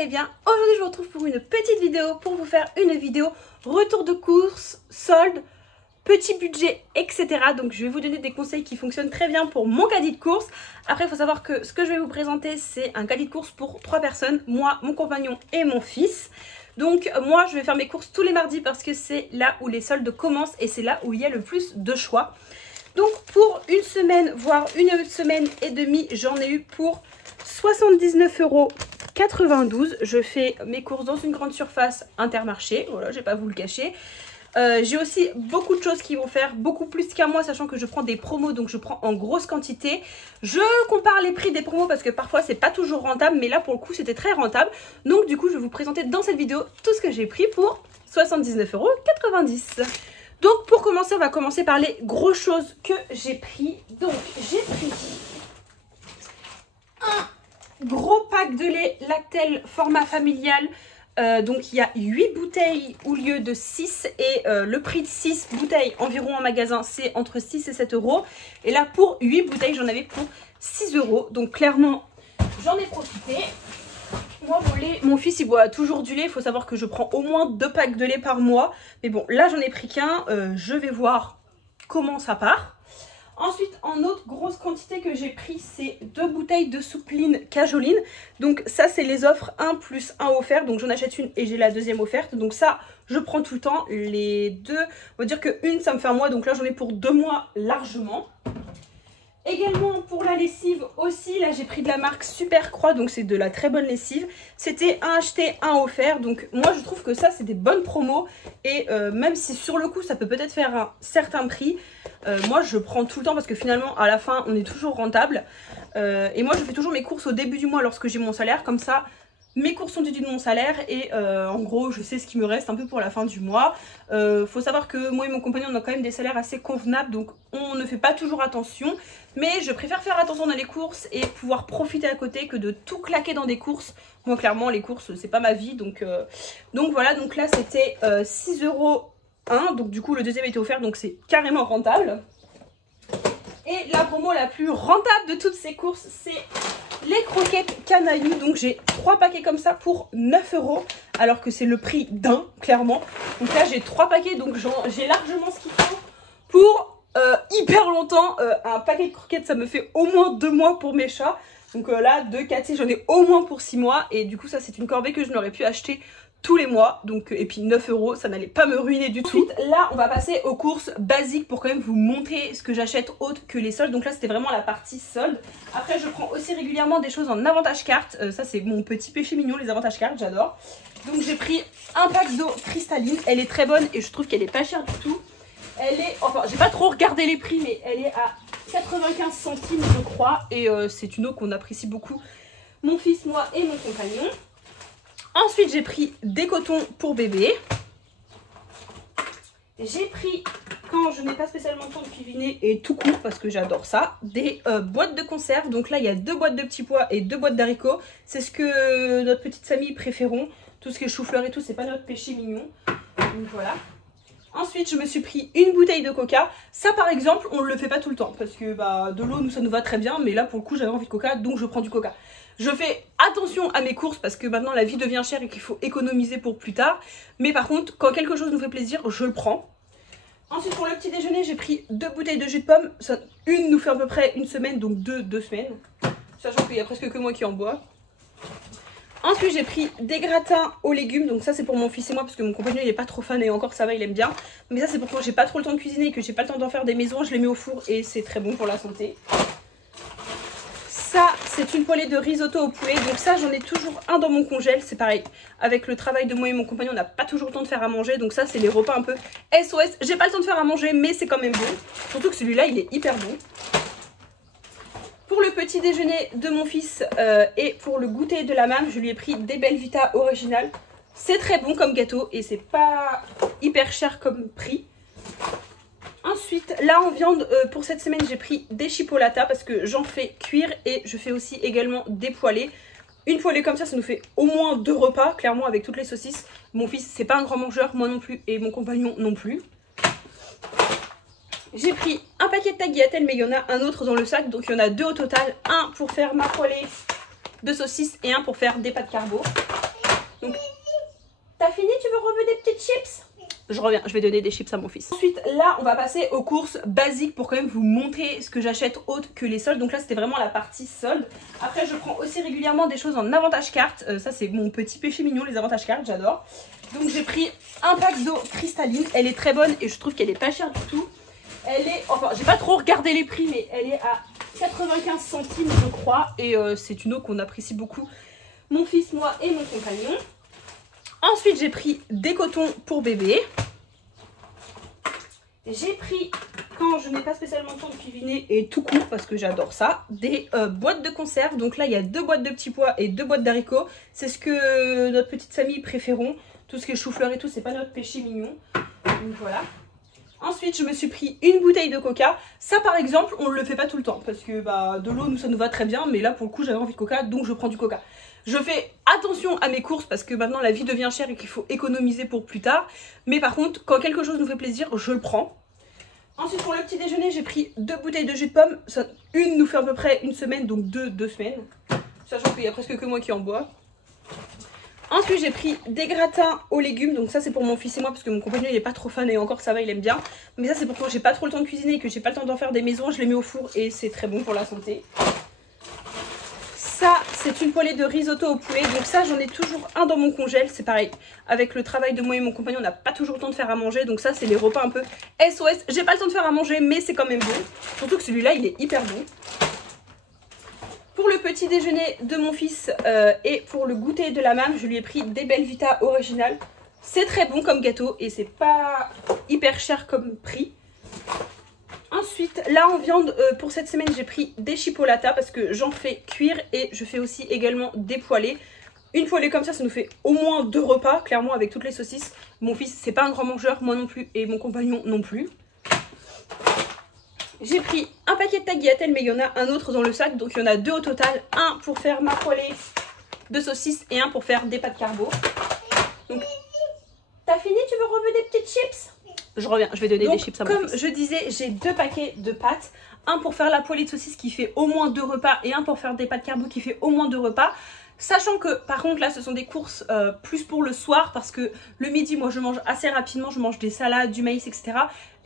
allez bien. Aujourd'hui je vous retrouve pour une petite vidéo pour vous faire une vidéo retour de course, solde, petit budget, etc. Donc je vais vous donner des conseils qui fonctionnent très bien pour mon caddie de course. Après il faut savoir que ce que je vais vous présenter c'est un caddie de course pour 3 personnes, moi, mon compagnon et mon fils. Donc moi je vais faire mes courses tous les mardis parce que c'est là où les soldes commencent et c'est là où il y a le plus de choix. Donc pour une semaine, voire une semaine et demie, j'en ai eu pour 79,92 €. Je fais mes courses dans une grande surface Intermarché, voilà, je vais pas vous le cacher. J'ai aussi beaucoup de choses qui vont faire beaucoup plus qu'à moi, sachant que je prends des promos, donc je prends en grosse quantité. Je compare les prix des promos parce que parfois c'est pas toujours rentable, mais là pour le coup c'était très rentable. Donc du coup je vais vous présenter dans cette vidéo tout ce que j'ai pris pour 79,90 €. Donc pour commencer, on va commencer par les grosses choses que j'ai pris. Donc j'ai pris un gros pack de lait Lactel format familial. Donc il y a 8 bouteilles au lieu de 6 et le prix de 6 bouteilles environ en magasin c'est entre 6 et 7 €. Et là pour 8 bouteilles j'en avais pour 6 €. Donc clairement j'en ai profité. Moi mon fils il boit toujours du lait, il faut savoir que je prends au moins 2 packs de lait par mois. Mais bon là j'en ai pris qu'un, je vais voir comment ça part. Ensuite, en autre grosse quantité que j'ai pris, c'est 2 bouteilles de soupline cajoline. Donc ça, c'est les offres 1 plus 1 offert. Donc j'en achète une et j'ai la deuxième offerte. Donc ça, je prends tout le temps. Les deux, on va dire que une, ça me fait un mois. Donc là, j'en ai pour 2 mois largement. Également pour la lessive aussi, là j'ai pris de la marque Super Croix, donc c'est de la très bonne lessive. C'était un acheté, un offert, donc moi je trouve que ça c'est des bonnes promos. Et même si sur le coup ça peut peut-être faire un certain prix, moi je prends tout le temps parce que finalement à la fin on est toujours rentable. Et moi je fais toujours mes courses au début du mois lorsque j'ai mon salaire, comme ça mes courses sont déduites de mon salaire et en gros je sais ce qui me reste un peu pour la fin du mois. Faut savoir que moi et mon compagnon on a quand même des salaires assez convenables, donc on ne fait pas toujours attention. Mais je préfère faire attention dans les courses et pouvoir profiter à côté que de tout claquer dans des courses. Moi clairement les courses c'est pas ma vie, donc voilà. Donc là c'était 6 € un, donc du coup le deuxième était offert, donc c'est carrément rentable. Et la promo la plus rentable de toutes ces courses c'est les croquettes canaillou. Donc j'ai 3 paquets comme ça pour 9 € alors que c'est le prix d'un clairement. Donc là j'ai 3 paquets, donc j'ai largement ce qu'il faut pour hyper longtemps. Un paquet de croquettes ça me fait au moins 2 mois pour mes chats. Donc là 2, 4, 6, j'en ai au moins pour 6 mois. Et du coup ça c'est une corvée que je n'aurais pu acheter tous les mois. Donc et puis 9 € ça n'allait pas me ruiner du tout. Ensuite là on va passer aux courses basiques pour quand même vous montrer ce que j'achète autre que les soldes. Donc là c'était vraiment la partie solde. Après je prends aussi régulièrement des choses en avantage carte. Ça c'est mon petit péché mignon, les avantages cartes, j'adore. Donc j'ai pris un pack d'eau cristalline. Elle est très bonne et je trouve qu'elle est pas chère du tout. Elle est, enfin j'ai pas trop regardé les prix, mais elle est à 95 centimes je crois. Et c'est une eau qu'on apprécie beaucoup, mon fils, moi et mon compagnon. Ensuite j'ai pris des cotons pour bébé. J'ai pris, quand je n'ai pas spécialement le temps de cuisiner et tout court parce que j'adore ça, des boîtes de conserve. Donc là il y a 2 boîtes de petits pois et 2 boîtes d'haricots. C'est ce que notre petite famille préférons. Tout ce qui est chou-fleur et tout, c'est pas notre péché mignon. Donc voilà. Ensuite je me suis pris une bouteille de coca. Ça par exemple on ne le fait pas tout le temps parce que bah, de l'eau nous ça nous va très bien. Mais là pour le coup j'avais envie de coca, donc je prends du coca. Je fais attention à mes courses parce que maintenant la vie devient chère et qu'il faut économiser pour plus tard. Mais par contre quand quelque chose nous fait plaisir je le prends. Ensuite pour le petit déjeuner j'ai pris 2 bouteilles de jus de pomme. Une nous fait à peu près une semaine, donc 2 semaines. Sachant qu'il n'y a presque que moi qui en bois. Ensuite j'ai pris des gratins aux légumes, donc ça c'est pour mon fils et moi parce que mon compagnon il est pas trop fan et encore ça va, il aime bien. Mais ça c'est pour quand j'ai pas trop le temps de cuisiner et que j'ai pas le temps d'en faire des maisons, je les mets au four et c'est très bon pour la santé. Ça c'est une poêlée de risotto au poulet, donc ça j'en ai toujours un dans mon congèle, c'est pareil. Avec le travail de moi et mon compagnon on n'a pas toujours le temps de faire à manger, donc ça c'est les repas un peu SOS. J'ai pas le temps de faire à manger mais c'est quand même bon, surtout que celui-là il est hyper bon. Pour le petit déjeuner de mon fils et pour le goûter de la mam, je lui ai pris des Belvita originales. C'est très bon comme gâteau et c'est pas hyper cher comme prix. Ensuite, là en viande, pour cette semaine, j'ai pris des chipolatas parce que j'en fais cuire et je fais aussi également des poêlées. Une poêlée comme ça nous fait au moins 2 repas, clairement avec toutes les saucisses. Mon fils, c'est pas un grand mangeur, moi non plus, et mon compagnon non plus. J'ai pris un paquet de tagliatelles, mais il y en a un autre dans le sac, donc il y en a 2 au total. Un pour faire ma poêlée de saucisses et un pour faire des pâtes carbo. Donc, t'as fini? Tu veux revenir des petites chips? Je reviens, je vais donner des chips à mon fils. Ensuite, là, on va passer aux courses basiques pour quand même vous montrer ce que j'achète autre que les soldes. Donc là, c'était vraiment la partie solde. Après, je prends aussi régulièrement des choses en avantage carte. Ça, c'est mon petit péché mignon, les avantages cartes, j'adore. Donc j'ai pris un pack d'eau cristalline. Elle est très bonne et je trouve qu'elle est pas chère du tout. Elle est, enfin, j'ai pas trop regardé les prix, mais elle est à 95 centimes, je crois. Et c'est une eau qu'on apprécie beaucoup, mon fils, moi et mon compagnon. Ensuite, j'ai pris des cotons pour bébé. J'ai pris, quand je n'ai pas spécialement le temps de cuisiner et tout court, parce que j'adore ça, des boîtes de conserve. Donc là, il y a 2 boîtes de petits pois et 2 boîtes d'haricots. C'est ce que notre petite famille préférons. Tout ce qui est chou-fleur et tout, c'est pas notre péché mignon. Donc voilà. Ensuite, je me suis pris une bouteille de coca. Ça, par exemple, on ne le fait pas tout le temps. Parce que bah, de l'eau, nous, ça nous va très bien. Mais là, pour le coup, j'avais envie de coca, donc je prends du coca. Je fais attention à mes courses parce que maintenant, la vie devient chère et qu'il faut économiser pour plus tard. Mais par contre, quand quelque chose nous fait plaisir, je le prends. Ensuite, pour le petit déjeuner, j'ai pris 2 bouteilles de jus de pomme. Une nous fait à peu près une semaine, donc 2 semaines. Sachant qu'il n'y a presque que moi qui en bois. Ensuite, j'ai pris des gratins aux légumes. Donc ça, c'est pour mon fils et moi parce que mon compagnon, il est pas trop fan et encore ça va, il aime bien. Mais ça, c'est pour quand j'ai pas trop le temps de cuisiner et que j'ai pas le temps d'en faire des maisons. Je les mets au four et c'est très bon pour la santé. Ça, c'est une poêlée de risotto au poulet. Donc ça, j'en ai toujours un dans mon congèle. C'est pareil, avec le travail de moi et mon compagnon, on n'a pas toujours le temps de faire à manger. Donc ça, c'est les repas un peu SOS. J'ai pas le temps de faire à manger, mais c'est quand même bon. Surtout que celui-là, il est hyper bon. Pour le petit déjeuner de mon fils et pour le goûter de la mam, je lui ai pris des Belvita originales. C'est très bon comme gâteau et c'est pas hyper cher comme prix. Ensuite, là en viande, pour cette semaine, j'ai pris des chipolatas parce que j'en fais cuire et je fais aussi également des poêlées. Une poêlée comme ça nous fait au moins 2 repas, clairement, avec toutes les saucisses. Mon fils, c'est pas un grand mangeur, moi non plus, et mon compagnon non plus. J'ai pris un paquet de tagliatelles, mais il y en a un autre dans le sac. Donc il y en a 2 au total. Un pour faire ma poêlée de saucisses et un pour faire des pâtes carbo. Donc, t'as fini? Tu veux revenir des petites chips? Je reviens, je vais donner des chips à mon fils. Comme je disais, j'ai 2 paquets de pâtes. Un pour faire la poêlée de saucisses qui fait au moins 2 repas. Et un pour faire des pâtes carbo qui fait au moins 2 repas. Sachant que par contre là ce sont des courses plus pour le soir parce que le midi moi je mange assez rapidement, je mange des salades, du maïs etc.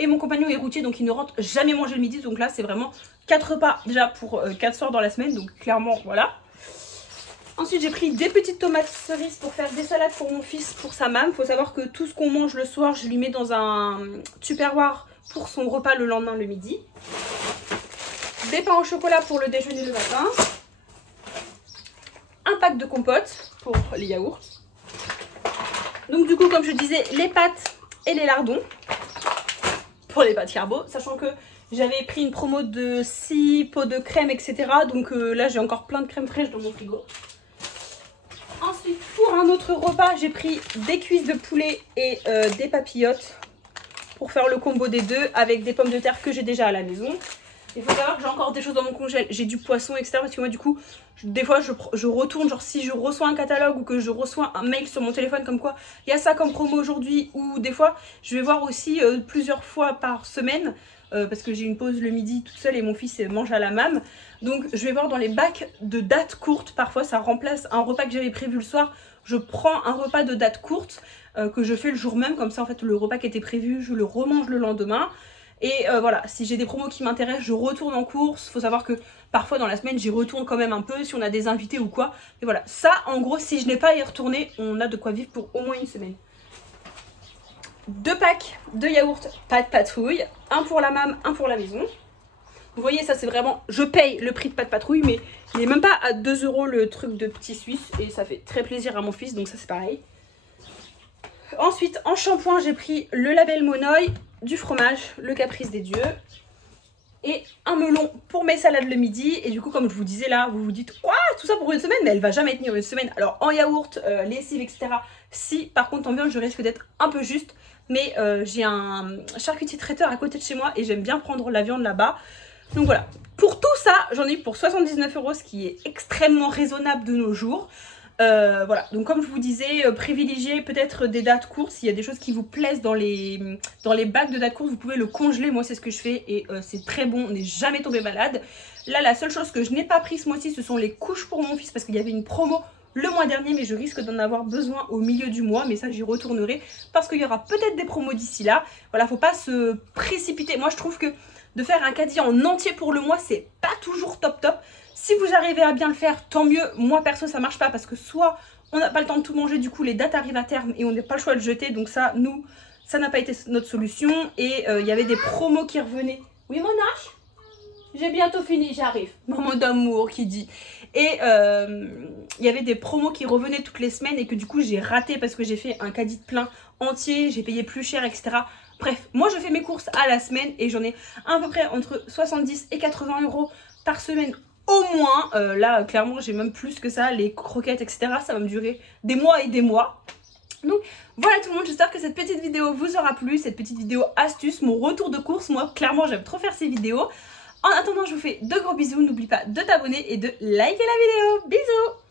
Et mon compagnon est routier donc il ne rentre jamais manger le midi, donc là c'est vraiment 4 repas déjà pour 4 soirs dans la semaine, donc clairement voilà. Ensuite j'ai pris des petites tomates cerises pour faire des salades pour mon fils, pour sa mam. Il faut savoir que tout ce qu'on mange le soir je lui mets dans un tupperware pour son repas le lendemain le midi. Des pains au chocolat pour le déjeuner le matin. Un pack de compote pour les yaourts. Donc du coup comme je disais, les pâtes et les lardons pour les pâtes carbo, sachant que j'avais pris une promo de 6 pots de crème etc. Donc là j'ai encore plein de crème fraîche dans mon frigo. Ensuite pour un autre repas j'ai pris des cuisses de poulet et des papillotes pour faire le combo des deux avec des pommes de terre que j'ai déjà à la maison. Il faut savoir que j'ai encore des choses dans mon congèle, j'ai du poisson etc. Parce que moi du coup, des fois je retourne, genre si je reçois un catalogue ou que je reçois un mail sur mon téléphone comme quoi il y a ça comme promo aujourd'hui, ou des fois je vais voir aussi plusieurs fois par semaine parce que j'ai une pause le midi toute seule et mon fils mange à la mam. Donc je vais voir dans les bacs de dates courtes, parfois ça remplace un repas que j'avais prévu le soir. Je prends un repas de date courte que je fais le jour même, comme ça en fait le repas qui était prévu je le remange le lendemain. Et voilà, si j'ai des promos qui m'intéressent, je retourne en course. Faut savoir que parfois dans la semaine, j'y retourne quand même un peu si on a des invités ou quoi. Mais voilà, ça en gros, si je n'ai pas à y retourner, on a de quoi vivre pour au moins une semaine. 2 packs de yaourts pas de patrouille, un pour la mam, un pour la maison. Vous voyez, ça c'est vraiment, je paye le prix de pas de patrouille, mais il n'est même pas à 2 € le truc de petit suisse. Et ça fait très plaisir à mon fils, donc ça c'est pareil. Ensuite, en shampoing, j'ai pris le label Monoï, du fromage, le caprice des dieux et un melon pour mes salades le midi. Et du coup, comme je vous disais là, vous vous dites quoi, tout ça pour une semaine, mais elle va jamais tenir une semaine. Alors en yaourt, lessive, etc. Si par contre en viande, je risque d'être un peu juste, mais j'ai un charcutier traiteur à côté de chez moi et j'aime bien prendre la viande là-bas. Donc voilà, pour tout ça, j'en ai eu pour 79 €, ce qui est extrêmement raisonnable de nos jours. Voilà, donc comme je vous disais, privilégiez peut-être des dates courtes. S'il y a des choses qui vous plaisent dans les bacs de dates courtes, vous pouvez le congeler. Moi c'est ce que je fais et c'est très bon, on n'est jamais tombé malade. Là la seule chose que je n'ai pas pris ce mois-ci, ce sont les couches pour mon fils parce qu'il y avait une promo le mois dernier, mais je risque d'en avoir besoin au milieu du mois, mais ça j'y retournerai parce qu'il y aura peut-être des promos d'ici là. Voilà, faut pas se précipiter. Moi je trouve que de faire un caddie en entier pour le mois, c'est pas toujours top top. Si vous arrivez à bien le faire, tant mieux. Moi perso ça marche pas parce que soit on n'a pas le temps de tout manger, du coup les dates arrivent à terme et on n'a pas le choix de jeter, donc ça, nous, ça n'a pas été notre solution. Et il y avait des promos qui revenaient. Oui mon ange ? J'ai bientôt fini, j'arrive. Maman d'amour qui dit. Et il y avait des promos qui revenaient toutes les semaines et que du coup j'ai raté parce que j'ai fait un caddie de plein entier, j'ai payé plus cher, etc. Bref, moi je fais mes courses à la semaine et j'en ai à peu près entre 70 et 80 € par semaine au moins. Là, clairement, j'ai même plus que ça, les croquettes, etc. Ça va me durer des mois et des mois. Donc voilà tout le monde, j'espère que cette petite vidéo vous aura plu, cette petite vidéo astuce, mon retour de course. Moi, clairement, j'aime trop faire ces vidéos. En attendant, je vous fais de gros bisous. N'oublie pas de t'abonner et de liker la vidéo. Bisous!